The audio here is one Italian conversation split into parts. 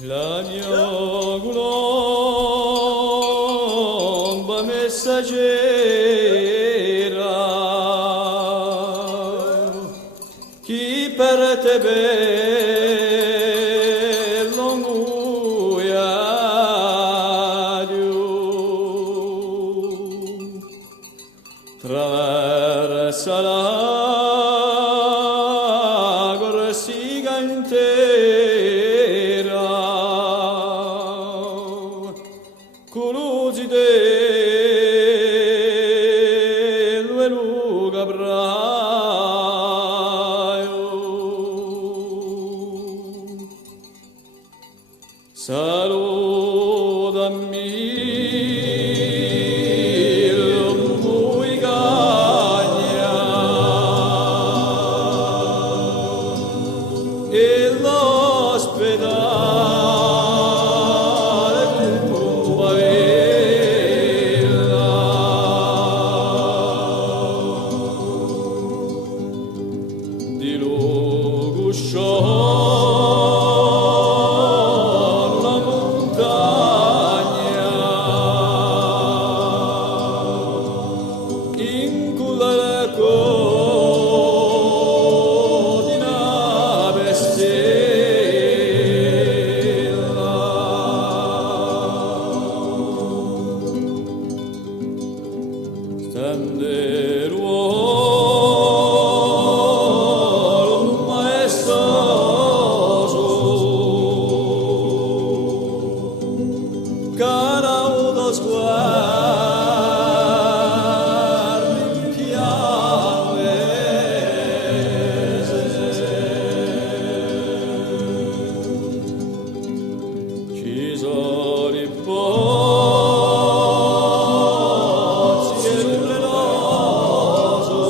La mia colomba messaggera, chi per te bello muoio, traversa la corsica intera, colusi dello e luca braio, salutami muy cagna e l'ospedale di luogo la montagna in culla la codina bestella stende ruolo maestoso caraudo sguardo in piavese ci sono i pozzi e luminoso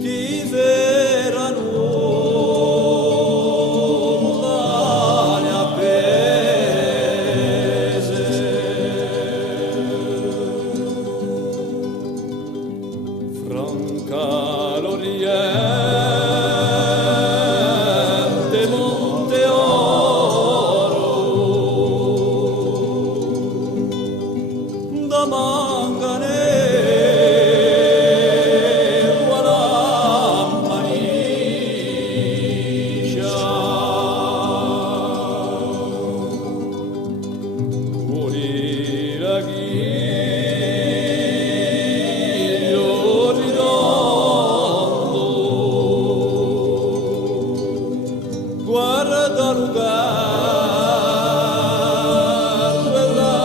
chi verranno mare appese franca l'oriente monte oro da manganello alla manicia pulire chiglio ridondo guarda lugar quella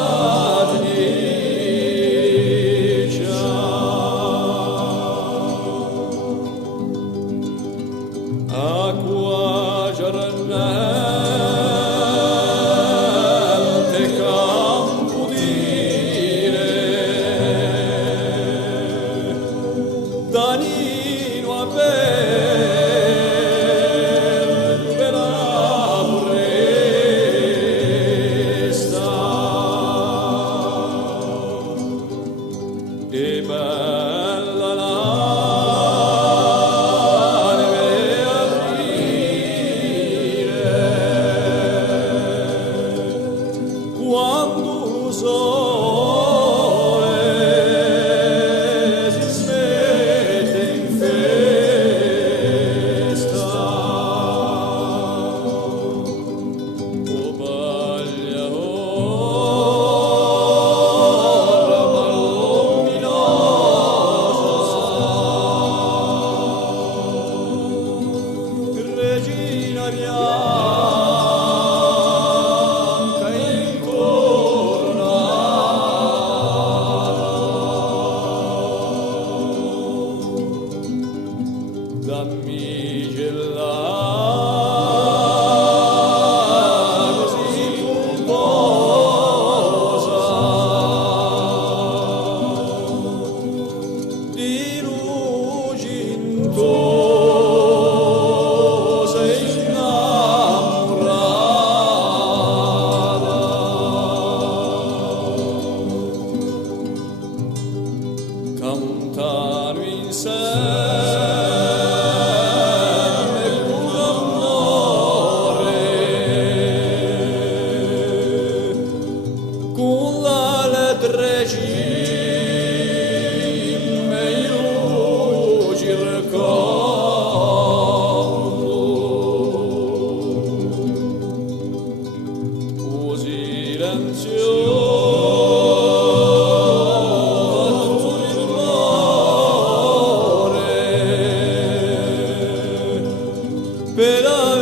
Per la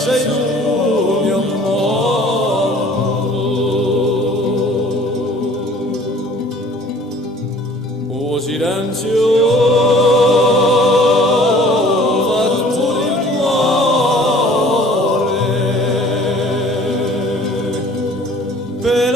bellezza in un mio mondo, o silenzio fatto il cuore per